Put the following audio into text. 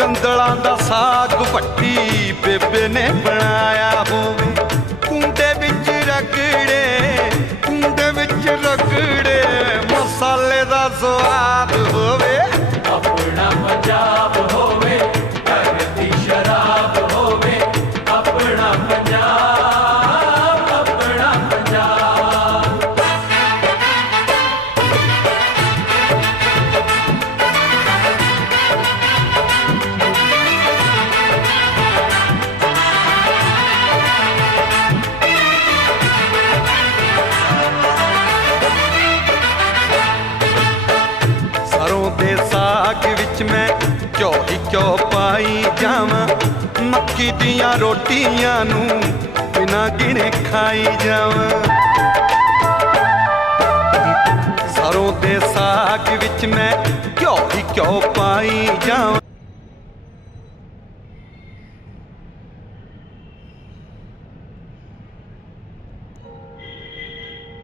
ਗੰਦਲਾਂ ਦਾ ਸਾਗ ਭੱਟੀ ਬੇਬੇ ਨੇ ਬਣਾਇਆ ਹੋਵੇ। ਕੁੰਡੇ ਵਿੱਚ ਰਗੜੇ ਮਸਾਲੇ ਦਾ ਸਵਾਦ ਹੋਵੇ। ਆਪਣਾ ਪੰਜਾਬ ਹੋਵੇ, ਘਰ ਦੀ ਸ਼ਰਾਬ ਹੋਵੇ। ਆਪਣਾ ਪੰਜਾਬ, ਆਪਣਾ ਪੰਜਾਬ। ਸਰੋਂ ਦੇ ਸਾਗ ਵਿੱਚ ਮੈਂ ਘਿਓ ਹੀ ਘਿਓ ਪਾਈ ਜਾਵਾਂ। ਮੱਕੀ ਦੀਆਂ ਰੋਟੀਆਂ ਨੂੰ ਬਿਨਾਂ ਗਿਣੇ ਖਾਈ ਜਾਵਾਂ। ਸਰੋਂ ਦੇ ਸਾਗ ਵਿੱਚ ਮੈਂ ਘਿਓ ਹੀ ਘਿਓ ਪਾਈ ਜਾਵਾਂ।